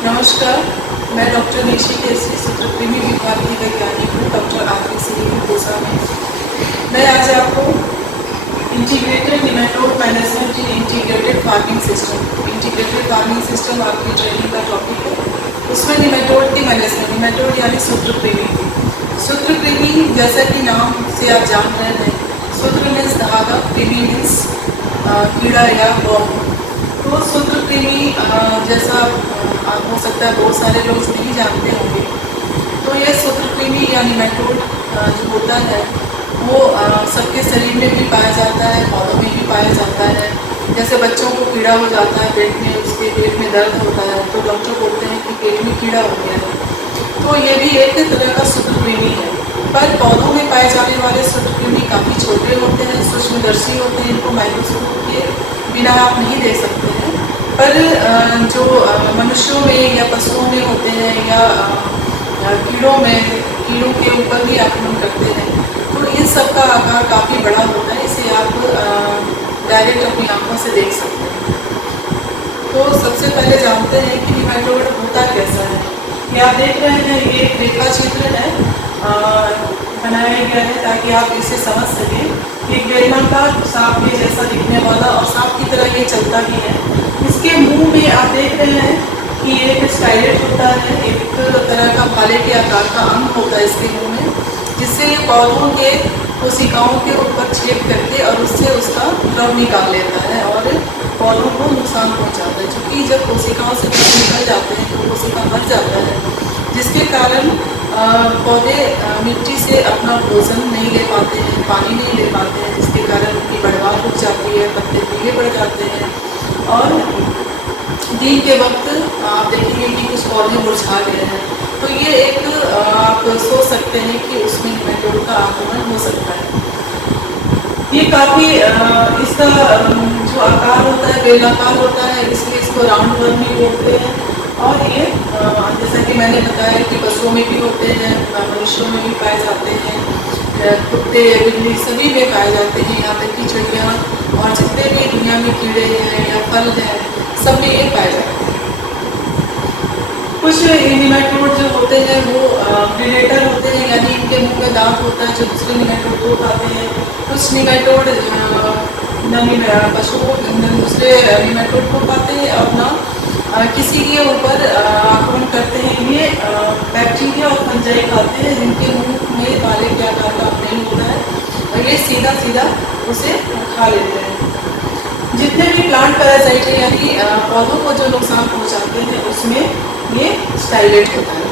नमस्कार, मैं डॉक्टर निशी केसरी, सूत्रकृमि विभाग की वैज्ञानिक हूँ, डॉक्टर आरती सिंह कोसा में। मैं आज आपको इंटीग्रेटेड निमेटोड मैनेजमेंट इन इंटीग्रेटेड फार्मिंग सिस्टम आपकी ट्रेनिंग का टॉपिक है। उसमें निमेटोड की मैनेजमेंट, निमेटोड यानी सूत्रकृमि जैसा कि नाम से आप जान रहे हैं, सूत्र मीन्स धागा, कृमि मीन्स कीड़ा या वर्म। तो सूत्रकृमि जैसा आप हो सकता है बहुत सारे लोग नहीं जानते होंगे। तो ये सूत्रकृमि या निमेटोड जो होता है वो सबके शरीर में भी पाया जाता है, पौधों में भी पाया जाता है। जैसे बच्चों को कीड़ा हो जाता है पेट में, उसके पेट में दर्द होता है तो डॉक्टर बोलते हैं कि पेट में कीड़ा हो गया है, तो ये भी एक तरह का सूत्रकृमि है। पर पौधों में पाए जाने वाले सूत्रकृमि काफ़ी छोटे होते हैं, सूक्ष्मदर्शी होते हैं, इनको माइक्रोस्कोप के बिना आप नहीं देख सकते हैं। पर जो मनुष्यों में या पशुओं में होते हैं या कीड़ों के ऊपर भी आक्रमण करते हैं, तो इन सब का आकार काफ़ी बड़ा होता है। इसे आप डायरेक्ट अपनी आंखों से देख सकते हैं। तो सबसे पहले जानते हैं कि निमेटोड होता कैसा है। ये आप देख रहे हैं, ये एक रेखा चित्र है, बनाया गया है ताकि आप इसे समझ सकें। एक बेलनाकार सांप के जैसा दिखने वाला और सांप की तरह ये चलता भी है। इसके मुंह में आप देख रहे हैं कि एक स्टाइलेट होता है, एक तरह का भाले के आकार का अंग होता है इसके मुंह में, जिससे ये पौधों के कोशिकाओं के ऊपर छेद करके और उससे उसका द्रव निकाल लेता है और पौधों को नुकसान पहुंचाता है। क्योंकि जब कोशिकाओं से द्रव निकल जाते हैं तो कोशिका मर जाता है, जिसके कारण पौधे मिट्टी से अपना भोजन नहीं ले पाते हैं, पानी नहीं ले पाते हैं, जिसके कारण उनकी बढ़वार रुक जाती है, पत्ते पीले पड़ जाते हैं। और दिन के वक्त आप देखेंगे कि कुछ पौधे मुरझा गए हैं, तो ये एक आप सोच सकते हैं कि उसमें निमेटोड का आक्रमण हो सकता है। ये काफ़ी इसका जो आकार होता है बेलनाकार होता है, इसलिए इसको राउंड वर्म भी बोलते हैं। और ये जैसा कि मैंने बताया कि पशुओं में भी होते हैं, मनुष्यों में भी पाए जाते हैं, कुत्ते बिल्ली सभी में पाए जाते हैं, यहाँ तक कि चिड़िया और जितने भी दुनिया में कीड़े हैं या फल हैं, सब में ये पाए जाते हैं। कुछ निमेटोड जो होते हैं वो प्रेडेटर होते हैं, यानी इनके मुंह में दांत होता है जो दूसरे निमेटोड को खाते हैं। कुछ निमेटोड पशुओं दूसरे निमेटोड को खाते हैं और ना किसी के ऊपर आक्रमण करते हैं। ये बैक्टीरिया और फंजाई खाते हैं जिनके मुंह में भाले के आकार का अपने होता है और ये सीधा सीधा उसे खा लेते हैं। जितने भी प्लांट पैरासाइट है यानी पौधों को जो नुकसान पहुंचाते हैं उसमें ये स्टाइलेट होता है।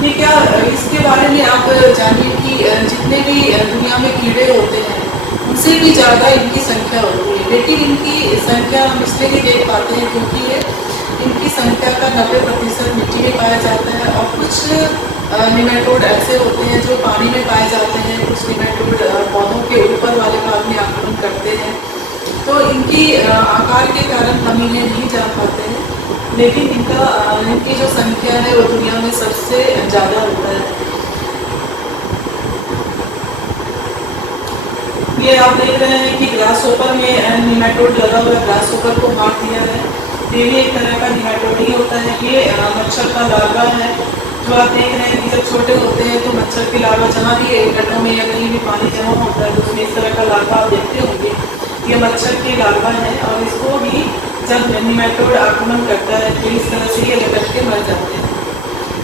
ये क्या इसके बारे में आप जानिए कि जितने भी दुनिया में कीड़े होते हैं उनसे भी ज़्यादा इनकी संख्या होती है, लेकिन इनकी संख्या हम इसलिए नहीं देख पाते हैं क्योंकि ये इनकी संख्या का 90% मिट्टी में पाया जाता है। और कुछ निमेटोड ऐसे होते हैं जो पानी में पाए जाते हैं, कुछ निमेटोड पौधों के ऊपर वाले भाग में आक्रमण करते हैं। तो इनकी आकार के कारण हम इन्हें नहीं जान पाते हैं, लेकिन इनकी जो संख्या है वो दुनिया में सबसे ज़्यादा होता है। ये आप देख रहे हैं कि ग्रास होपर में निमेटोड लगा हुआ है, ग्रास होपर को मार दिया है। ये भी एक तरह का निमेटोड ही होता है। ये मच्छर का लार्वा है जो आप देख रहे हैं कि जब छोटे होते हैं तो मच्छर के लार्वा जहाँ भी गड्ढों में या कहीं भी पानी जमा होता है तो उसमें इस तरह का लार्वा आप देखते होंगे। ये मच्छर के लार्वा है और इसको भी जब निमेटोड आक्रमण करता है तो इस तरह से ये लटक के मर जाते हैं।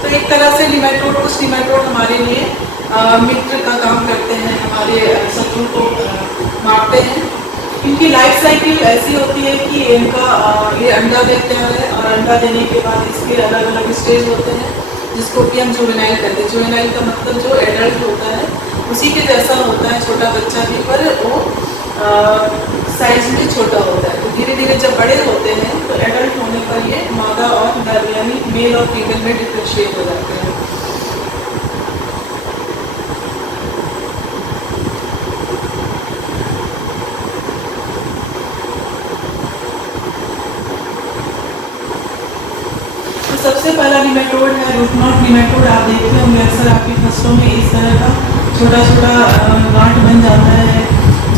तो एक तरह से निमेटोड, कुछ निमेटोड हमारे लिए मित्र का काम करते हैं, हमारे शत्रु को मारते हैं। इनकी लाइफ साइकिल ऐसी होती है कि ये अंडा देता है और अंडा देने के बाद इसके अलग अलग स्टेज होते हैं जिसको कि हम जुवेनाइल कहते हैं। जुवेनाइल का मतलब जो एडल्ट होता है उसी के जैसा होता है, छोटा बच्चा भी, पर वो साइज में छोटा होता है। तो धीरे धीरे जब बड़े होते हैं तो एडल्ट होने पर ये मादा और नर यानी मेल और फीमेल में डिफ्रेंशिएट हो जाते हैं। सबसे पहला निमेटोड है रूट नॉट निमेटोड। आप देखते होंगे अक्सर आपकी फसलों में इस तरह का छोटा छोटा गांठ बन जाता है।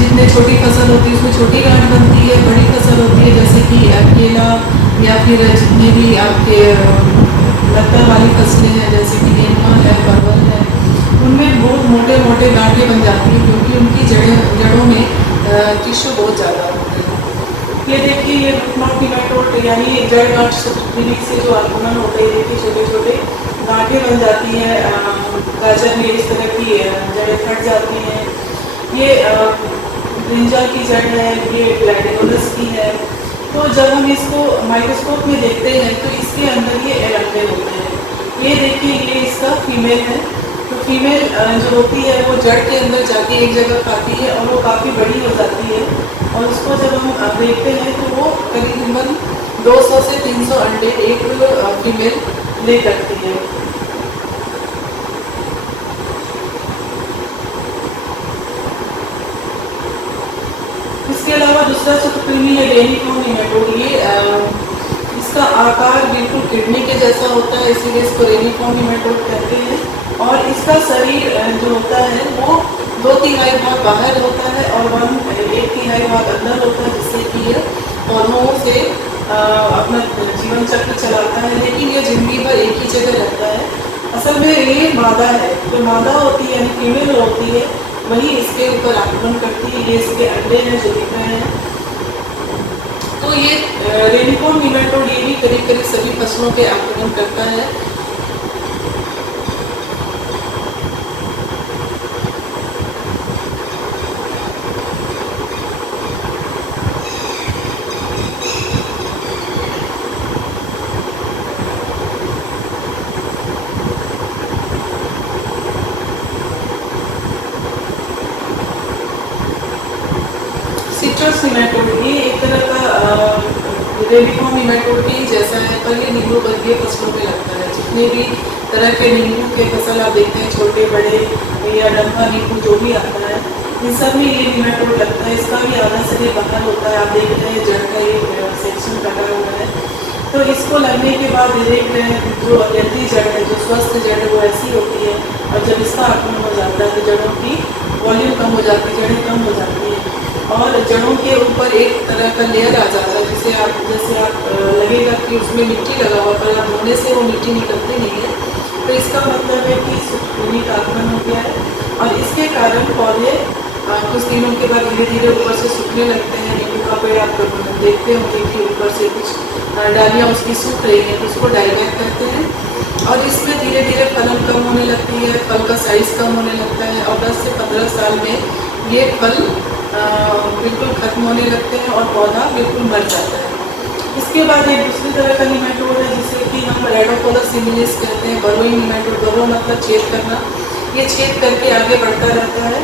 जितने छोटी फसल होती है उसमें छोटी गांठ बनती है, बड़ी फसल होती है जैसे कि केला या फिर जितनी भी आपके लता वाली फसलें हैं जैसे कि नेनुआ है, परवल है, उनमें बहुत मोटे मोटे गांठें बन जाती हैं क्योंकि उनकी जड़ों में टिश्यू बहुत ज़्यादा होते हैं। ये देखिए ये रूट नॉट निमेटोड यानी जड़ गांठ से जो आक्रमण होते हैं, देखिए छोटे छोटे गांठें बन जाती हैं गाजर में, इस तरह की जड़ें फट जाती हैं। ये ब्रिंजल की जड़ है, ये ग्लैडियोलस की है। तो जब हम इसको माइक्रोस्कोप में देखते हैं तो इसके अंदर ये एरंडे होते हैं। ये देखिए ये इसका फीमेल है। तो फीमेल जो होती है वो जड़ के अंदर जाके एक जगह खाती है और वो काफ़ी बड़ी हो जाती है और उसको जब हम देखते हैं तो वो करीबन 200 से 300 अंडे एक फीमेल ले करती है। इसके अलावा दूसरा सूत्रकृमि है रेनिफॉर्म निमेटोड। ये इसका आकार बिल्कुल किडनी के जैसा होता है, इसीलिए इसको रेनिफॉर्म निमेटोड कहते हैं। और इसका शरीर जो होता है वो 2/3 भाग बाहर होता है और 1/3 भाग अंदर होता है, जिससे कि ये पौधों से अपना जीवन चक्र चलाता है, लेकिन ये जिंदगी भर एक ही जगह रहता है। असल में ये मादा है, जो मादा होती है यानी फीमेल होती है वही इसके ऊपर आक्रमण करती है। ये इसके अंडे हैं जो दिख रहे हैं। तो ये रेनिफॉर्म निमेटोड ये भी करीब करीब सभी फसलों के आक्रमण करता है। सिट्रस निमेटोड ये एक तरह का रेनिफॉर्म निमेटोड के ही जैसा है, पर ये नींबू वर्गीय फसलों में लगता है। जितने भी तरह के नींबू के फसल आप देखते हैं, छोटे बड़े या डंपा नींबू जो भी आता है, इन सब में ये निमेटोड लगता है। इसका भी आधा शरीर बाहर होता है, आप देख रहे हैं जड़ का ये सेक्शन कटा हुआ है। तो इसको लगने के बाद देख रहे हैं जो हेल्दी जड़ है, जो स्वस्थ जड़ है वो ऐसी होती है, और जब इसका आक्रमण हो जाता है तो जड़ों की वॉल्यूम कम हो जाती है, जड़ें कम हो जाती है और जड़ों के ऊपर एक तरह का लेयर आ जाता है, जैसे आप लगेगा कि उसमें मिट्टी लगा हुआ, पर आप धोने से वो मिट्टी निकलती नहीं है। तो इसका मतलब है कि सूत्रकृमि का आक्रमण हो गया है और इसके कारण पौधे कुछ दिनों के बाद धीरे धीरे ऊपर से सूखने लगते हैं। नींबू का पेड़ आप देखते होंगे कि ऊपर से कुछ डालियाँ उसकी सूख रही हैं, तो उसको डाइबैक कहते हैं। और इसमें धीरे धीरे फलन कम होने लगती है, फल का साइज़ कम होने लगता है और 10 से 15 साल में ये फल बिल्कुल खत्म होने लगते हैं और पौधा बिल्कुल मर जाता है। इसके बाद एक दूसरी तरह का निमेटोड है जिसे कि हम रेडोपोलस सिमिलिस कहते हैं, बरोइंग निमेटोड। बरो मतलब छेद करना, ये छेद करके आगे बढ़ता रहता है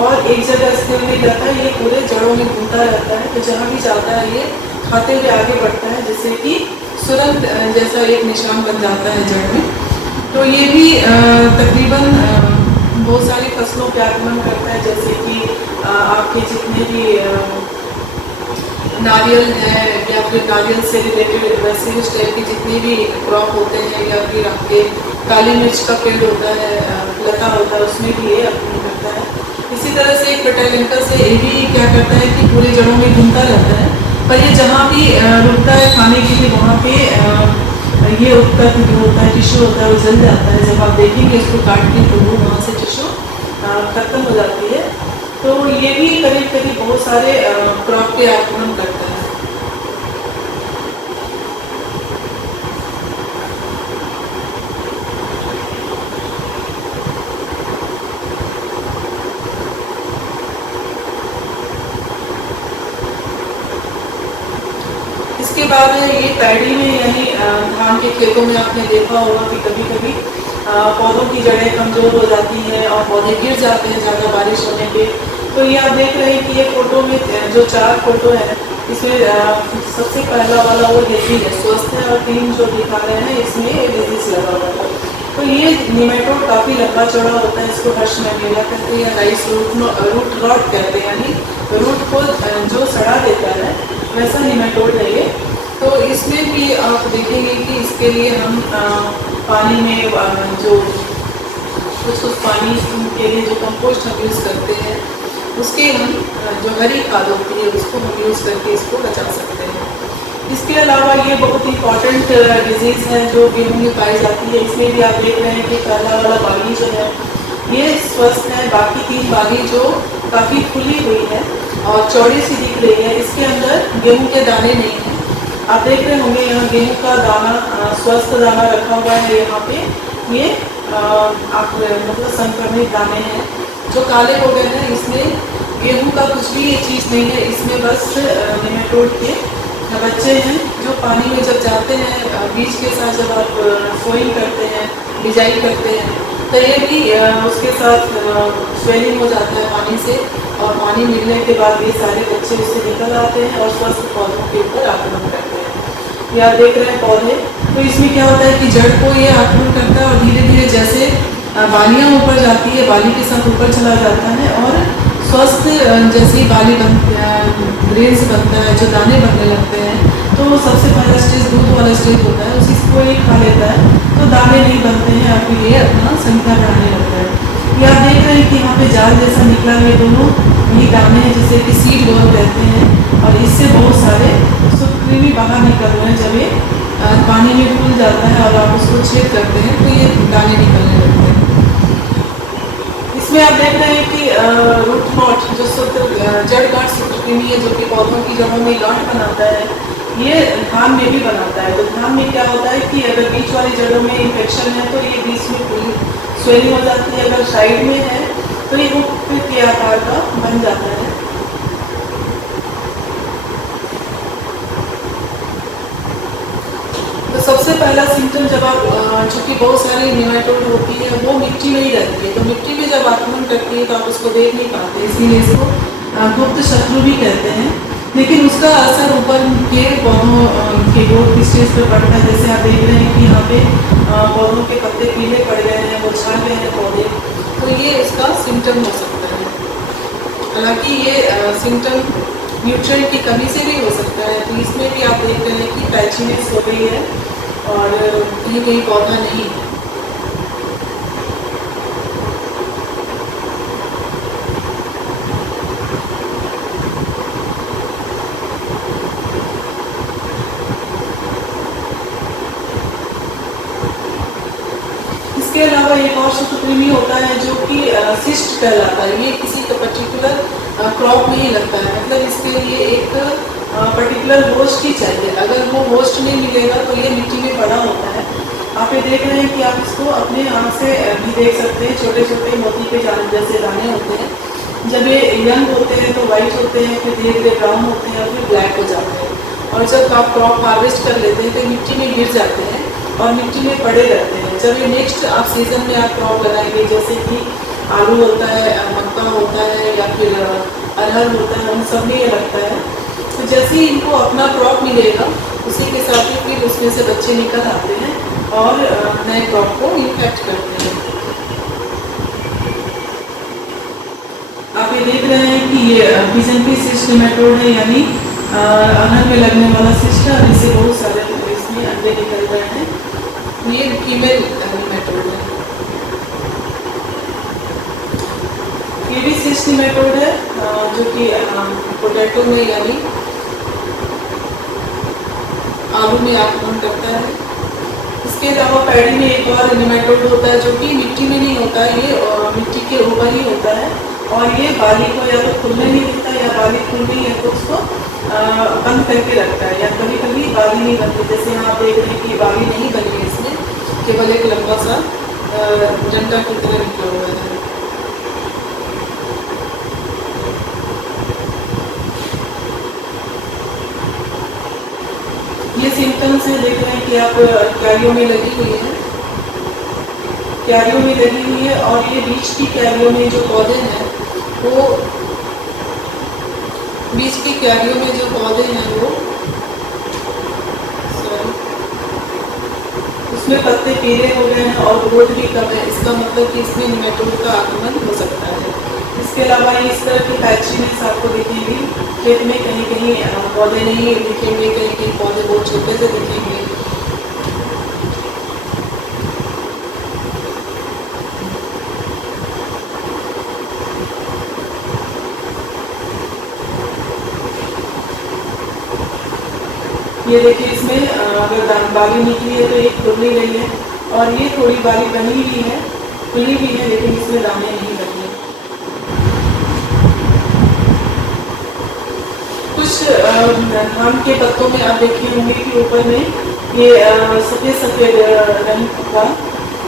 और एक जगह स्थिर नहीं रहता है, ये पूरे जड़ों में घूमता रहता है। तो जहाँ भी जाता है ये खाते हुए आगे बढ़ता है, जिससे कि सुरंग जैसा एक निशान बन जाता है जड़ में। तो ये भी तकरीबन बहुत सारी फसलों पे आक्रमण करता है, जैसे कि आपके जितने भी नारियल है या फिर नारियल से रिलेटेड वैसे उस टाइप के जितने भी क्रॉप होते हैं, या फिर आपके काली मिर्च का पेड़ होता है, लता होता है, उसमें भी ये आक्रमण करता है। इसी तरह से एक पेटालिंकस से ये भी क्या करता है कि पूरे जड़ों में घूमता रहता है, पर ये जहाँ भी रुकता है खाने के लिए वहाँ पे ये उत्तक जो होता है टिश्यू होता है वो जल जाता है। जब आप देखेंगे इसको काट के तो वो वहाँ से टिश्यू खत्म हो जाती है। तो ये भी करीब करीब बहुत सारे क्रॉप पे आक्रमण करता है। इसके बाद है ये पैडी में यानी धान के खेतों में आपने देखा होगा कि कभी कभी पौधों की जड़ें कमज़ोर हो जाती हैं और पौधे गिर जाते हैं ज़्यादा बारिश होने पे। तो ये आप देख रहे हैं कि ये फोटो में जो 4 फोटो है इसमें सबसे पहला वाला वो हेल्दी है, स्वस्थ है, और 3 जो दिखा रहे हैं इसमें डिजीज लगा हुआ है। तो ये निमेटोड काफ़ी लंबा चौड़ा होता है, इसको हर्ष मैमेला कहते हैं या राइस रूट रॉट कहते हैं, यानी रूट को जो सड़ा देता है वैसा निमेटोड है ये। तो तो इसमें भी आप देखेंगे कि इसके लिए हम पानी में जो कुछ पानी के लिए जो कंपोस्ट हम यूज़ करते हैं उसके हम जो हरी खाद होती है उसको हम यूज़ करके इसको बचा सकते हैं। इसके अलावा ये बहुत इंपॉर्टेंट डिजीज़ है जो गेहूँ में पाई जाती है। इसमें भी आप देख रहे हैं कि पहला वाला बाली जो है ये स्वस्थ है, बाकी 3 बाली जो काफ़ी खुली हुई है और चौड़ी सी दिख रही है, इसके अंदर गेहूँ के दाने नहीं हैं। आप देख रहे होंगे यहाँ गेहूँ का दाना स्वस्थ दाना रखा हुआ है। यहाँ पे ये आप मतलब संक्रमित दाने हैं जो काले हो गए हैं। इसमें गेहूं का कुछ भी ये चीज़ नहीं है, इसमें बस नेमाटोड के बच्चे हैं जो पानी में जब जाते हैं बीज के साथ, जब आप सोइंग करते हैं, बिजाई करते हैं, तो ये भी उसके साथ स्वेलिंग हो जाता है पानी से, और पानी मिलने के बाद ये सारे बच्चे उससे निकल आते हैं और स्वस्थ पौधों के ऊपर आक्रमण करते हैं। ये आप देख रहे हैं पौधे, तो इसमें क्या होता है कि जड़ को ये आक्रमण करता है और धीरे धीरे जैसे बालियाँ ऊपर जाती है, बाली के साथ ऊपर चला जाता है और स्वस्थ जैसे बाली ग्रेन्स बनता है, जो दाने बनने लगते हैं, तो सबसे पहला स्टेज दूध वाला स्टेज होता है, उसी को ये खा लेता है तो दाने नहीं बनते हैं और फिर ये अपना संख्या बढ़ाने लगता है। ये आप देख रहे हैं कि यहाँ पे जाल जैसा निकला है, दोनों यही दाने हैं जिसे कि सीड बॉल कहते हैं, और इससे बहुत सारे सूत्रकृमि बाहर निकल रहे हैं। जब ये पानी में फूल जाता है और आप उसको छेद करते हैं तो ये दाने निकलने लगते हैं। इसमें आप देख रहे हैं कि रूट नॉट जो जड़ गांठ सूत्रकृमि है, जो कि पौधों की जड़ों में गांठ बनाता है, ये धान में भी बनाता है। तो धान में क्या होता है कि अगर बीच वाली जड़ों में इन्फेक्शन है तो ये बीच में पूरी स्वेलिंग हो जाती है, अगर साइड में है तो ये हुक के आकार का बन जाता है। तो सबसे पहला सिम्टम जब आप चूँकि बहुत सारी नेमाटोड होती है वो मिट्टी में ही रहती है, तो मिट्टी में जब आक्रमण करती है तो आप उसको देख नहीं पाते, इसीलिए इसको गुप्त शत्रु भी कहते हैं। लेकिन उसका असर ऊपर के पौधों के ग्रोथ की स्टेज पर पड़ता है। जैसे आप देख रहे हैं कि यहाँ पे पौधों के पत्ते पीले पड़ गए हैं, मुरझा गए हैं पौधे, तो ये उसका सिम्टम हो सकता है। हालांकि ये सिम्टम न्यूट्रिएंट की कमी से भी हो सकता है। तो इसमें भी आप देख रहे हैं कि पैचीनेस हो गई है और कहीं कहीं पौधा नहीं है। इसके अलावा एक और सूत्रकृमि होता है जो कि सिस्ट कहलाता है। ये किसी का पर्टिकुलर क्रॉप नहीं लगता है, मतलब इसके लिए एक पर्टिकुलर होस्ट ही चाहिए। अगर वो होस्ट नहीं मिलेगा तो ये मिट्टी में बड़ा होता है। आप ये देख रहे हैं कि आप इसको अपने आँख से भी देख सकते हैं, छोटे छोटे मोती के जैसे दाने होते हैं। जब ये यंग होते हैं तो वाइट होते हैं, फिर धीरे धीरे ब्राउन होते हैं और फिर ब्लैक हो जाते हैं। और जब आप क्रॉप हार्वेस्ट कर लेते हैं तो मिट्टी में गिर जाते हैं और मिट्टी में पड़े रहते हैं। जब ये नेक्स्ट आप सीज़न में आप क्रॉप लगाएंगे, जैसे कि आलू होता है, मक्का होता है या फिर अरहर होता है, उन सब में ये लगता है। तो जैसे ही इनको अपना क्रॉप मिलेगा उसी के साथ ही फिर उसमें से बच्चे निकल आते हैं और नए क्रॉप को इन्फेक्ट करते हैं। आप ये देख रहे हैं कि ये पिजन सिस्ट नेमाटोड है, यानी अरहर में लगने वाला सिस्ट है, जिससे बहुत सारे इसमें अंडे निकल रहे हैं। ये फीमेल नेमाटोड है। ये भी सिस्ट नेमाटोड है जो कि पोटैटो में यानी आलू में आक्रमण करता है। इसके अलावा पैडी में एक और नेमाटोड होता है जो कि मिट्टी में नहीं होता है, ये मिट्टी के ऊपर ही होता है और ये बाली को या तो खुलने नहीं देता या बाली खुल गई है तो उसको बंद करके रखता है, या कभी कभी बाली नहीं बनती। जैसे यहाँ आप देख रहे हैं कि बाली नहीं बनी है, इसमें केवल एक लंबा सा डंडा की तरह निकला हुआ है। ये सिम्टम्स हैं, देख रहे हैं कि आप क्यारियों में लगी हुई है, क्यारियों में लगी हुई है और ये बीच की क्यारियों में जो पौधे हैं वो बीच की क्यारियों में जो पौधे हैं वो उसमें पत्ते पीले हो गए हैं और ग्रोथ भी कम है। इसका मतलब कि इसमें नेमाटोड का आक्रमण हो सकता है। इसके अलावा इस तरह की पैचीनेस आपको दिखेंगी खेत में, कहीं कहीं पौधे नहीं दिखेंगे, कहीं कहीं पौधे बहुत छोटे से दिखेंगे। ये देखिए इसमें अगर बाली निकली है तो एक खुली गई है, और ये थोड़ी बाली बनी हुई है, खुली हुई है, लेकिन इसमें दाने नहीं लगे। कुछ धान के पत्तों में आप देखिए होंगे कि ऊपर में ये सफ़ेद सफ़ेद रंग का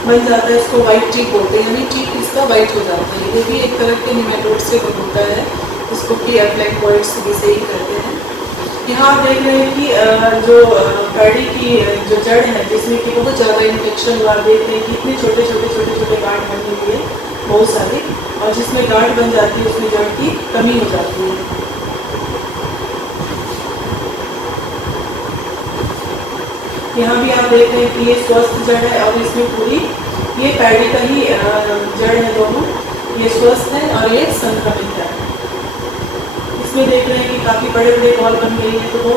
बन जाता है, इसको वाइट टिक बोलते हैं, यानी टिक इसका वाइट हो जाता है। ये भी एक तरह के निमेटोड से होता है, इसको कि फ्लैक्टॉइड्स भी से ही करते हैं। यहाँ आप देख रहे हैं कि जो पैडी की जो जड़ है, जिसमें कि बहुत ज़्यादा इन्फेक्शन हुआ, देख रहे हैं कि इतने छोटे छोटे छोटे छोटे गांठ बनी हुई है बहुत सारी, और जिसमें गांठ बन जाती है उसमें जड़ की कमी हो जाती है। यहाँ भी आप देख रहे हैं कि ये स्वस्थ जड़ है, और इसमें पूरी ये पैडी का ही जड़ है, दोनों ये स्वस्थ है और ये संक्रमित है। इसमें देख रहे हैं कि काफ़ी बड़े बड़े बॉल बन गई है। तो वो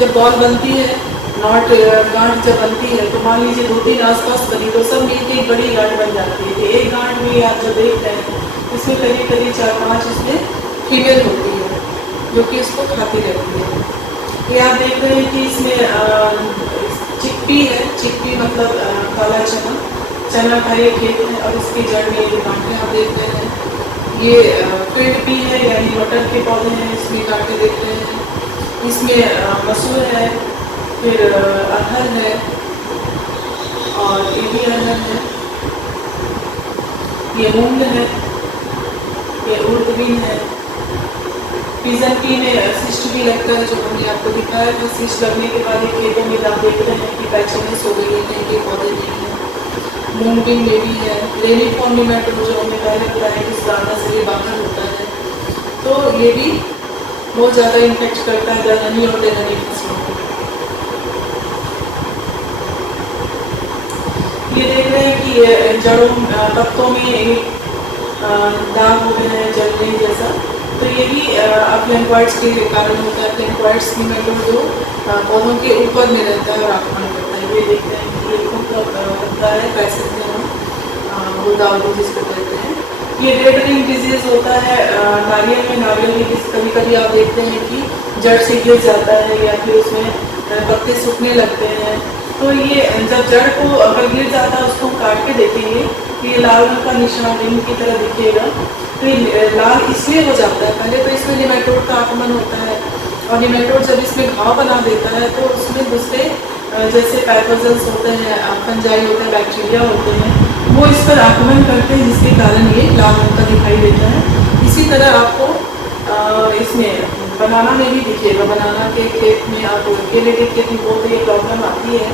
जब बॉल बनती है, नॉट गांठ जब बनती है, तो मान लीजिए 2-3 आसपास बनी, तो सब मिलकर एक बड़ी गांठ बन जाती है। एक गांठ भी आप जो देख रहे हैं इसमें करीब करीब 4-5 इसमें फीमेल होती है, जो कि इसको खाती रहती है। ये आप देख रहे हैं कि इसमें चिक्पी है, चिक्पी मतलब काला चना, चना का ये खेत है, और इसकी जड़ में ये गांठें आप देख रहे हैं। ये फील्ड पी है, यानी मटर के पौधे हैं, इसमें गांठें देख रहे हैं। इसमें मसूर है, फिर अरहर है, और ये भी अरहर है, ये मूंग है, ये उड़द बीन है। पिजन पी में सिस्ट भी लगता है, जो हमने आपको दिखाया था। सिस्ट लगने के बाद एक खेतों में आप देख रहे हैं कि पैचीनेस हो गई है, कहीं के पौधे नहीं है। मूंग बीन में भी है। रेनिफॉर्म निमेटोड जो हमने पहले बताया कि इस दाना से भी बाहर होता है, तो ये भी बहुत ज़्यादा इन्फेक्ट करता है दलहनी और तिलहनी फसलों को। ये देख रहे हैं कि ये जड़ों पत्तों में दाग हो गए हैं, जलने जैसा, तो ये भी फ्लैंक्वाइड्स के कारण होता है। फ्लैंक्वाइड्स निमेटोड जो पौधों के ऊपर में रहता है और आक्रमण करता है। ये देखते हैं कि ये होता है, पैसे गुलदाउदी जिसको कहते हैं। ये डेडरिंग डिजीज होता है नारियल में। नारियल में कभी कभी आप देखते हैं कि जड़ से गिर जाता है, या फिर उसमें पत्ते सूखने लगते हैं। तो ये जब जड़ को अगर गिर जाता है, उसको काट के देखेंगे तो ये लाल रंग का निशान रिंग की तरह दिखेगा। तो ये लाल इसलिए हो जाता है, पहले तो इसमें निमेटोड का आक्रमण होता है, और निमेटोड जब इसमें घाव बना देता है तो उसमें दूसरे जैसे पैथोजेंस होते हैं, फंजाई होते हैं, बैक्टीरिया होते हैं, वो इस पर आक्रमण करते हैं, जिसके कारण ये लाल रंग का दिखाई देता है। इसी तरह आपको इसमें बनाना में भी दिखेगा। बनाना के खेत में आप केले के खेत में बहुत ये प्रॉब्लम आती है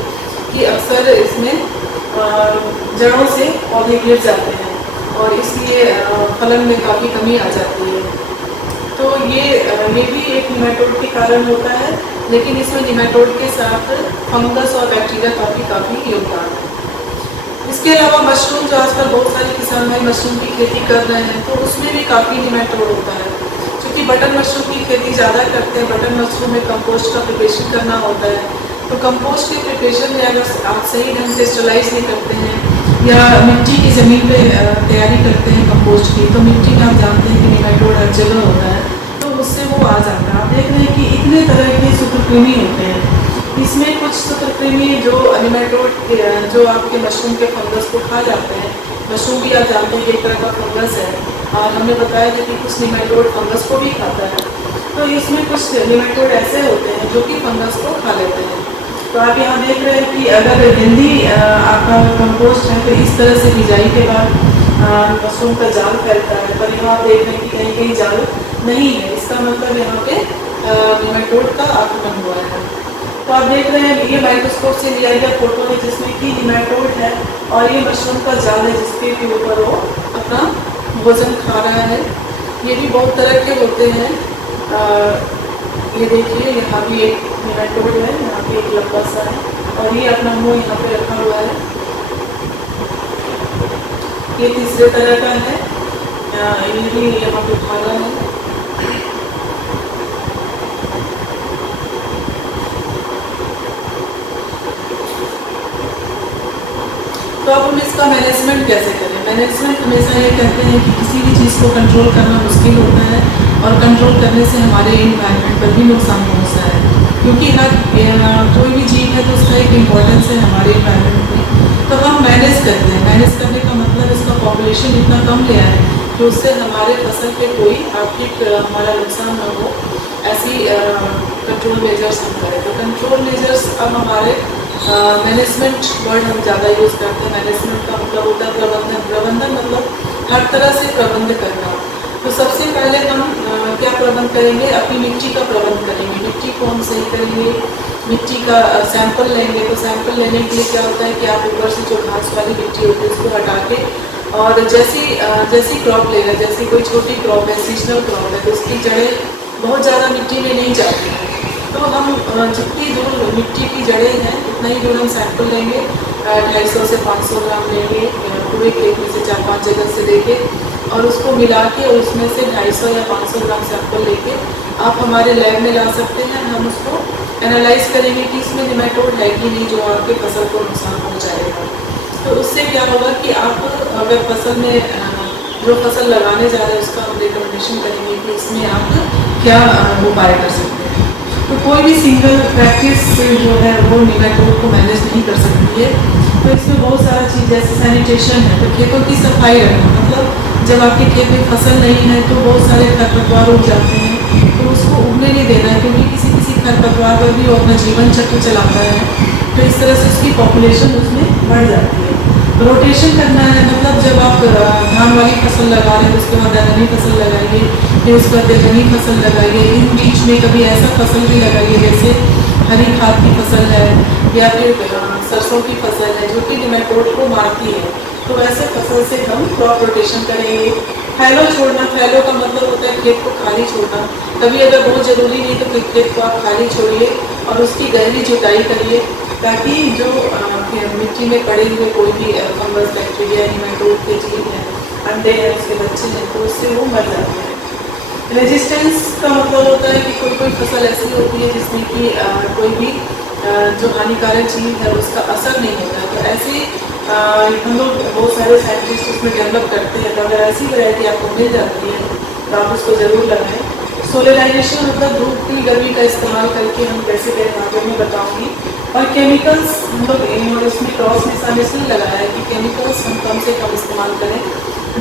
कि अक्सर इसमें जड़ों से पौधे गिर जाते हैं, और इसलिए फलन में काफ़ी कमी आ जाती है। तो ये भी एक निमेटोड के कारण होता है, लेकिन इसमें निमेटोड के साथ फंगस और बैक्टीरिया का भी काफ़ी योगदान है। इसके अलावा मशरूम, जो आजकल बहुत सारे किसान भाई मशरूम की खेती कर रहे हैं, तो उसमें भी काफ़ी निमेटोड होता है। क्योंकि बटन मशरूम की खेती ज़्यादा करते हैं, बटन मशरूम में कंपोस्ट का प्रिपरेशन करना होता है। तो कंपोस्ट के प्रिपरेशन में अगर आप सही ढंग से स्टरलाइज नहीं करते हैं, या मिट्टी की ज़मीन पे तैयारी करते हैं कंपोस्ट की, तो मिट्टी में आप जानते हैं कि निमेटोड हर जगह होता है, तो उससे वो आ जाता है। आप देख रहे हैं कि इतने तरह के सूत्रकृमि होते हैं। इसमें कुछ सूत्रकृमि जो निमेटोड जो आपके मशरूम के फंगस को खा जाते हैं। मशरूम भी आप जानते हैं कि एक तरह का फंगस है, और हमने बताया था कि कुछ निमेटोड फंगस को भी खाता है। तो इसमें कुछ निमेटोड ऐसे होते हैं जो कि फंगस को खा लेते हैं। तो आप यहाँ देख रहे हैं कि अगर हेल्दी आपका कंपोस्ट है, तो इस तरह से बिजाई के बाद मशरूम का जाल फैलता है। पर यहाँ आप देख रहे हैं कि कहीं कहीं जाल नहीं है, इसका मतलब यहाँ पे निमेटोड का आक्रमण हुआ है। तो आप देख रहे हैं ये माइक्रोस्कोप से लिया गया फोटो है, जिसमें कि निमेटोड है, और ये मशरूम का जाल है, जिसके ऊपर वो अपना भोजन खा रहा है। ये भी बहुत तरह के होते हैं। ये देखिए यहाँ भी एक निमेटोड है, यहाँ पे एक लंबा सा है, और ये अपना मुंह यहाँ पे रखा हुआ है। ये तीसरे तरह का है, ये भी यहाँ पे खाना है। तो अब हम इसका मैनेजमेंट कैसे करें? मैनेजमेंट हमेशा ये कहते हैं कि किसी भी चीज़ को कंट्रोल करना मुश्किल होता है और कंट्रोल करने से हमारे इन्वायरमेंट पर भी नुकसान पहुँचता है, क्योंकि हर कोई भी जीव है तो उसका एक इम्पोर्टेंस है हमारे इन्वायरमेंट में। तो हम मैनेज करते हैं। मैनेज करने का मतलब इसका पॉपुलेशन इतना कम ले आए कि उससे हमारे फसल पे कोई आर्थिक हमारा नुकसान न हो, ऐसी कंट्रोल मेजर्स हम करें। तो कंट्रोल मेजर्स अब हमारे मैनेजमेंट वर्ड हम ज़्यादा यूज़ करते हैं। मैनेजमेंट का मतलब होता है प्रबंधन। प्रबंधन मतलब हर तरह से प्रबंध करना। तो सबसे पहले हम क्या प्रबंध करेंगे? अपनी मिट्टी का प्रबंध करेंगे। मिट्टी को हम सही करेंगे, मिट्टी का सैंपल लेंगे। तो सैंपल लेने के लिए क्या होता है कि आप ऊपर से जो घास वाली मिट्टी होती है उसको हटा के, और जैसी क्रॉप लेगा, जैसी कोई छोटी क्रॉप है, सीजनल क्रॉप है, तो उसकी जड़ें बहुत ज़्यादा मिट्टी में नहीं जाती हैं। तो हम जितनी दूर मिट्टी की जड़ें हैं उतना ही दूर हम सैंपल लेंगे। 250 से 500 ग्राम लेंगे पूरे खेत में से 4-5 जगह से लेके, और उसको मिला के और उसमें से 250 या 500 ग्राम सैंपल लेके आप हमारे लैब में ला सकते हैं। हम उसको एनालाइज करेंगे कि इसमें निमेटोड है कि नहीं जो आपके फसल को नुकसान पहुँचाएगा। तो उससे क्या होगा कि आप अगर फसल में जो फसल लगाने जा रहे हैं उसका हम रिकमेंडेशन करेंगे कि इसमें आप क्या उपाय कर सकते हैं। तो कोई भी सिंगल प्रैक्टिस जो है वो निमेटोड को मैनेज नहीं कर सकती है। तो इसमें बहुत सारा चीज़ जैसे सैनिटेशन है, तो खेतों की सफाई रखना, मतलब जब आपके खेत में फसल नहीं है तो बहुत सारे खरपतवार उग जाते हैं, तो उसको उगने नहीं देना है, क्योंकि किसी खरपतवार पर भी वो अपना जीवन चक्र चलाता है। तो इस तरह से उसकी पॉपुलेशन उसमें बढ़ जाती है। रोटेशन करना है, मतलब जब आप धान वाली फसल लगा रहे हैं तो उसके बाद दलहनी फसल लगाइए, फिर उसके बाद दलहनी फसल लगाइए। इन बीच में कभी ऐसा फसल भी लगाइए जैसे हरी खाद की फसल है या फिर सरसों की फसल है जो कि निमेटोड को मारती है। तो ऐसे फसल से हम क्रॉप रोटेशन करेंगे। फैलो छोड़ना, फैलो का मतलब होता है खेत को खाली छोड़ना। कभी अगर बहुत ज़रूरी नहीं तो खेत को आप खाली छोड़िए और उसकी गहरी जुताई करिए, ताकि जो मिट्टी में पड़े हुए कोई भी फंगस, बैक्टीरिया, निमेटोड के जीव हैं, अंडे हैं, उसके बच्चे हैं, तो उससे वो मर जाते हैं। रेजिस्टेंस का मतलब होता है कि कोई फसल ऐसी होती है जिसमें कि कोई भी जो हानिकारक जीव है उसका असर नहीं होता है। तो ऐसे हम लोग बहुत सारे साइंटिस्ट उसमें डेवलप करते हैं। तो अगर ऐसी वैरायटी आपको मिल जाती है तो आप उसको ज़रूर लगाएं। सोलराइजेशन मतलब धूप की गर्मी का इस्तेमाल करके हम कैसे करें आगे मैं बताऊँगी। और केमिकल्स हम लोग इसमें क्रॉस में इसलिए लगाया है कि केमिकल्स हम कम से कम इस्तेमाल करें,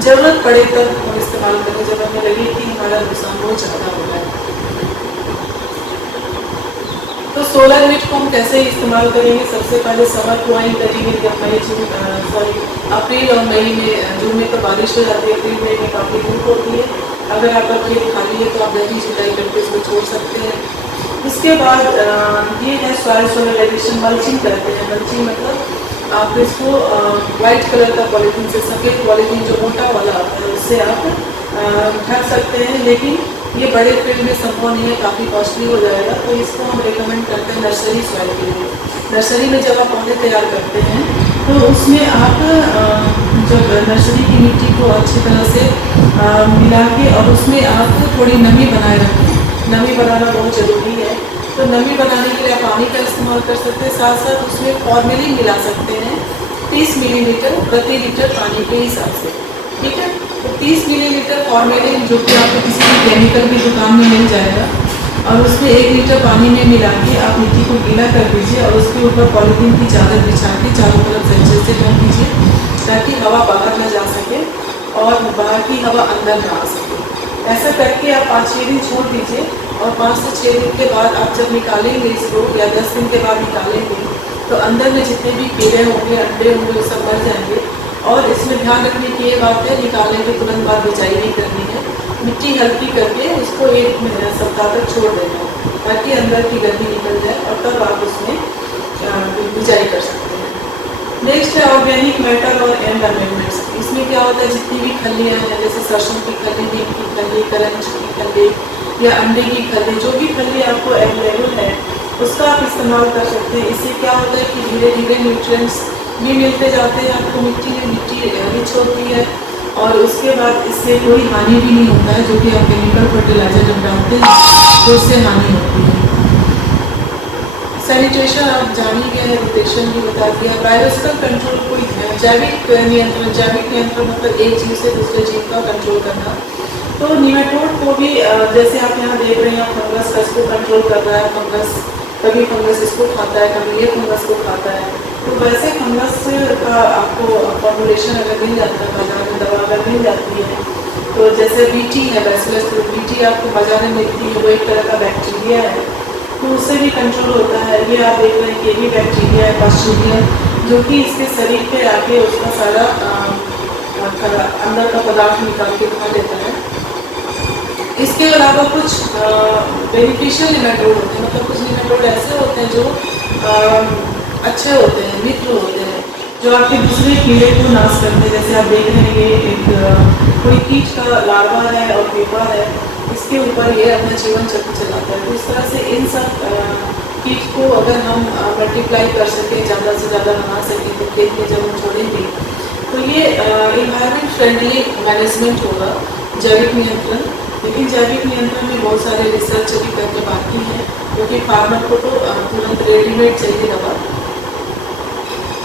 ज़रूरत पड़े तब हम इस्तेमाल करें, जब हमें लगे कि हमारा नुकसान बहुत ज़्यादा हो रहा है। तो सोलर यूनिट को हम कैसे इस्तेमाल करेंगे? सबसे पहले समर प्लानिंग करेंगे जब अप्रैल और मई में। जून में तो बारिश हो जाती है, अप्रैल मई में काफ़ी धूप होती है। अगर आपका खेत खाली है तो आप गहरी जुताई करके इसको छोड़ सकते हैं। इसके बाद ये है सॉइल सोलराइजेशन। मल्चिंग करते हैं। मल्चिंग मतलब आप इसको वाइट कलर का पॉलीथीन से, सफ़ेद पॉलीथीन जो मोटा वाला आता है उससे आप ढक सकते हैं, लेकिन ये बड़े फील्ड में संभव नहीं है, काफ़ी कॉस्टली हो जाएगा। तो इसको हम रिकमेंड करते हैं नर्सरी सॉइल के लिए। नर्सरी में जब आप पौधे तैयार करते हैं तो उसमें आप जब नर्सरी की मिट्टी को अच्छी तरह से मिला के और उसमें आप थोड़ी नमी बनाए रखें। नमी बनाना बहुत ज़रूरी है। तो नमी बनाने के लिए आप पानी का इस्तेमाल कर सकते हैं, साथ साथ उसमें फॉर्मेलिन मिला सकते हैं 30 मिलीलीटर प्रति लीटर पानी के हिसाब से। ठीक है, तो 30 मिलीलीटर फॉर्मेलिन जो कि आपको किसी भी केमिकल की दुकान में मिल जाएगा, और उसमें 1 लीटर पानी में मिला के आप मिट्टी को गीला कर दीजिए और उसके ऊपर पॉलीथीन की चादर बिछा के चारों तरफ से अच्छे से ढक दीजिए, ताकि हवा बाहर न जा सके और बाहर की हवा अंदर न आ सके। ऐसा करके आप 5-6 दिन छोड़ दीजिए, और 5 से 6 दिन के बाद आप जब निकालेंगे इसको, या 10 दिन के बाद निकालेंगे, तो अंदर में जितने भी कीड़े होंगे, अंडे होंगे, वो सब मर जाएंगे। और इसमें ध्यान रखने की ये बात है, निकालने के तुरंत बाद बिजाई नहीं करनी है। मिट्टी हल्की करके उसको 1 सप्ताह तक छोड़ देना है, ताकि अंदर की गर्मी निकल जाए, और तब आप उसमें बिजाई कर सकते हैं। नेक्स्ट है ऑर्गेनिक मैटर और एंड अमेंडमेंट्स। इसमें क्या होता है, जितनी भी खलियाँ हैं, जैसे सरसों की खली, नीम की खली, करंज की खली या अंडे की खली, जो भी खली आपको अवेलेबल है उसका आप इस्तेमाल कर सकते हैं। इससे क्या होता है कि धीरे धीरे न्यूट्रिएंट्स भी मिलते जाते हैं आपको मिट्टी में, मिट्टी रिच होती है और उसके बाद इससे कोई हानि भी नहीं होता है, जो कि आप केमिकल फर्टिलाइजर जब डालते हैं तो उससे हानि होती है। सैनिटेशन आप जान ही गए हैं, रोटेशन भी बता दिया। बायोलॉजिकल कंट्रोल कोई जैविक नियंत्रण मतलब एक जीव से दूसरे जीव का कंट्रोल करना। तो निमेटोड को भी जैसे आप यहाँ देख रहे हैं, फंगस का इसको कंट्रोल कर रहा है। फंगस कभी फंगस इसको खाता है, कभी ये फंगस को खाता है। तो वैसे फंगस का आपको फॉर्मुलेशन अगर मिल जाता है बाजार में, दवा अगर मिल जाती है, तो जैसे बीटी है, बैसिलस बीटी आपको बाजार में मिलती है, वो एक तरह का बैक्टीरिया है, तो उससे भी कंट्रोल होता है। ये आप देख रहे हैं कि ये भी बैक्टीरिया है, पास्चुरिया, जो कि इसके शरीर पे आके उसका सारा अंदर का पदार्थ निकाल के खा लेता है। इसके अलावा कुछ बेनिफिशियल निमेटोड होते हैं, मतलब कुछ निमेटोड ऐसे होते हैं जो अच्छे होते हैं, मित्र होते हैं, जो आपके दूसरे कीड़े को नाश करते हैं। जैसे आप देख रहे हैं ये एक कोई कीट का लार्वा है और पेपा है, इसके ऊपर ये अपना जीवन चक्र चलाता है। तो इस तरह से इन सब कीट को अगर हम मल्टीप्लाई कर सकें, ज़्यादा से ज़्यादा बना सकें, तो खेत में जब हम छोड़ेंगे तो ये इन्वायरमेंट फ्रेंडली मैनेजमेंट होगा, जैविक नियंत्रण। लेकिन जैविक नियंत्रण में बहुत सारे रिसर्च अभी करके बाकी हैं, क्योंकि फार्मर को तो तुरंत रेडीमेड चाहिए दवा।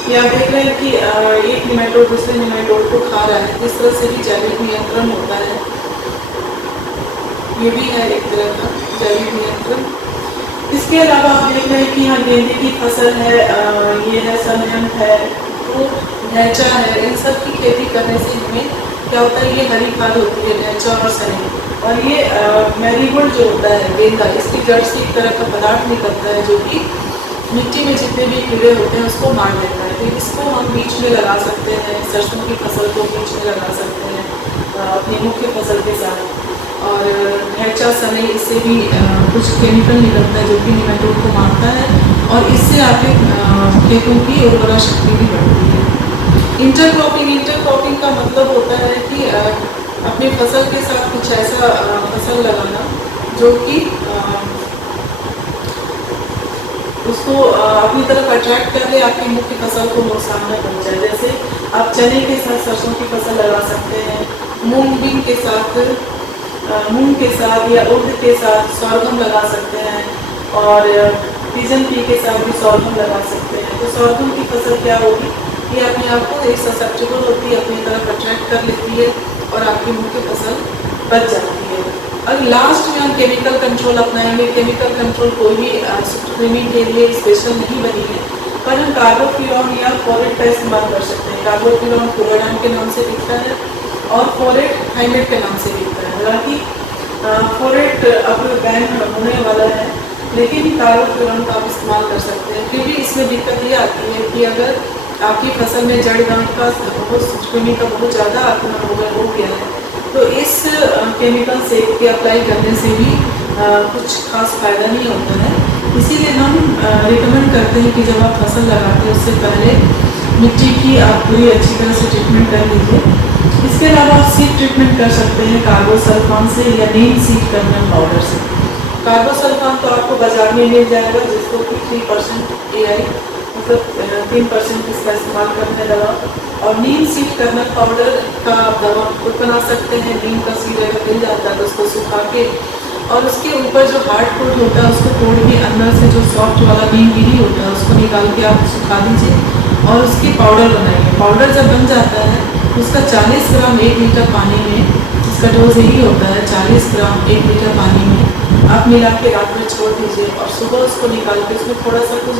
ये आप देख रहे हैं कि एक निमेटोड दूसरे निमेटोड को खा रहा है, इस तरह से भी जैविक नियंत्रण होता है। ये भी है एक तरह का जैविक नियंत्रण। इसके अलावा आप देख रहे हैं कि यहाँ गेंदे की फसल है, ये है सनयंत है, तो ढैंचा है। इन सब की खेती करने से हमें क्या होता है, ये हरी खाद होती है ढैंचा और सनयंत। और ये मैरीगोल्ड जो होता है गेंदा, इसकी जड़ से एक तरह का पदार्थ निकलता है जो कि मिट्टी में जितने भी कीड़े होते हैं उसको मार देता है। तो इसको हम बीच में लगा सकते हैं, सरसों की फसल को बीच में लगा सकते हैं अपनी मुख्य फसल के साथ। और ढैंचा सनई, इससे भी कुछ केमिकल निकलता है जो कि निमेटोड को मारता है, और इससे आपके खेतों की उर्वरा शक्ति भी बढ़ती है। इंटरक्रॉपिंग का मतलब होता है कि अपनी फसल के साथ कुछ ऐसा फसल लगाना जो कि उसको अपनी तरफ अट्रैक्ट कर ले, आपकी मुख्य फसल को नुकसान न पहुँचाए। जैसे आप चने के साथ सरसों की फसल लगा सकते हैं, मूंग के साथ या उर्द के साथ सौरगम लगा सकते हैं, और पिजन पी के साथ भी सौरगम लगा सकते हैं। तो सौरगम की फसल क्या होगी, ये अपने आप को ससेप्टेबल होती है, अपनी तरफ अट्रैक्ट कर लेती है और आपकी मुख्य फसल बच जाती है। और लास्ट में हम केमिकल कंट्रोल अपनाएंगे। केमिकल कंट्रोल कोई भी सूत्रकृमि के लिए स्पेशल नहीं बनी है, पर हम कार्बोफ्यूरॉन या फोरेट का इस्तेमाल कर सकते हैं। कार्बोफ्यूरॉन फ्लोराडाइन के नाम से दिखता है और फोरेट थाइमेट के नाम से दिखता है। हालांकि फोरेट अब बैन होने वाला है, लेकिन कार्बोफ्यूरॉन का आप इस्तेमाल कर सकते हैं। फिर भी इसमें दिक्कत ये आती है कि अगर आपकी फसल में जड़ गांठ का सूत्रकृमि का बहुत ज़्यादा आक्रमण हो गया है, तो इस केमिकल से के अप्लाई करने से भी कुछ खास फायदा नहीं होता है। इसीलिए हम रिकमेंड करते हैं कि जब आप फसल लगाते हैं उससे पहले मिट्टी की आप पूरी अच्छी तरह से ट्रीटमेंट कर लीजिए। इसके अलावा आप सीड ट्रीटमेंट कर सकते हैं कार्बोसल्फान से या नीम सीड कर्नल पाउडर से। कार्बोसल्फान तो आपको बाजार में मिल जाएगा, जिसको कि 3% AI मतलब 3% इसका इस्तेमाल करते हैं दवा। और नीम सीड कर्नल पाउडर का आप दवा खुद बना सकते हैं। नीम का सीड अगर मिल जाता है तो उसको सुखा के और उसके ऊपर जो हार्ड कोट होता है उसको तोड़ के अंदर से जो सॉफ्ट वाला नीम गिरी होता है उसको निकाल के आप सुखा दीजिए और उसकी पाउडर बनाइए। पाउडर जब बन जाता है उसका 40 ग्राम 1 लीटर पानी में, इसका डोज यही होता है 40 ग्राम 1 लीटर पानी में आप मिला के रात में छोड़ दीजिए और सुबह उसको निकाल के उसमें थोड़ा सा कुछ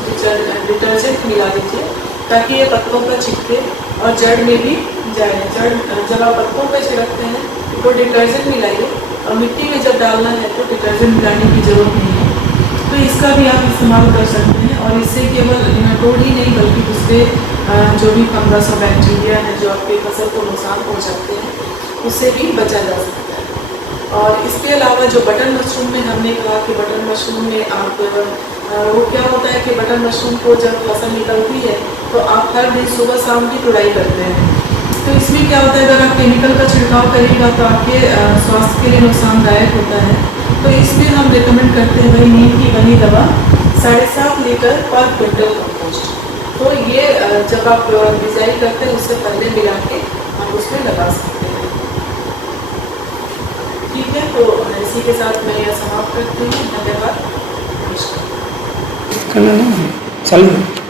डिटर्जेंट मिला दीजिए ताकि ये पत्तों पर छिटके और जड़ में भी जाए। जड़ जब आप पत्तों पर छिड़कते हैं तो डिटर्जेंट मिलाइए और मिट्टी में जब डालना है तो डिटर्जेंट मिलाने की ज़रूरत नहीं है। तो इसका भी आप इस्तेमाल कर सकते हैं और इससे केवल निमेटोड ही नहीं बल्कि दूसरे जो भी फंगस और बैक्टीरिया है जो आपकी फसल को नुकसान पहुंचाते हैं उससे भी बचा जा सकता है। और इसके अलावा जो बटन मशरूम में हमने कहा कि बटन मशरूम में आप वो क्या होता है कि बटन मशरूम को जब फसल निकलती है तो आप हर दिन सुबह शाम की तुड़ाई करते हैं। तो इसमें क्या होता है अगर आप केमिकल का छिड़काव करिएगा तो आपके स्वास्थ्य के लिए नुकसानदायक होता है। तो इसमें हम रिकमेंड करते हैं वही नीम की बनी दवा 7.5 लीटर पर क्विंटल कंपोस्ट। तो ये जब आप बिजाई करते हैं उससे पहले मिला के आप उसमें लगा सकते हैं। ठीक है, तो इसी के साथ मैं यह समाप्त करती हूँ। धन्यवाद, नमस्कार। करना नहीं, चालू है।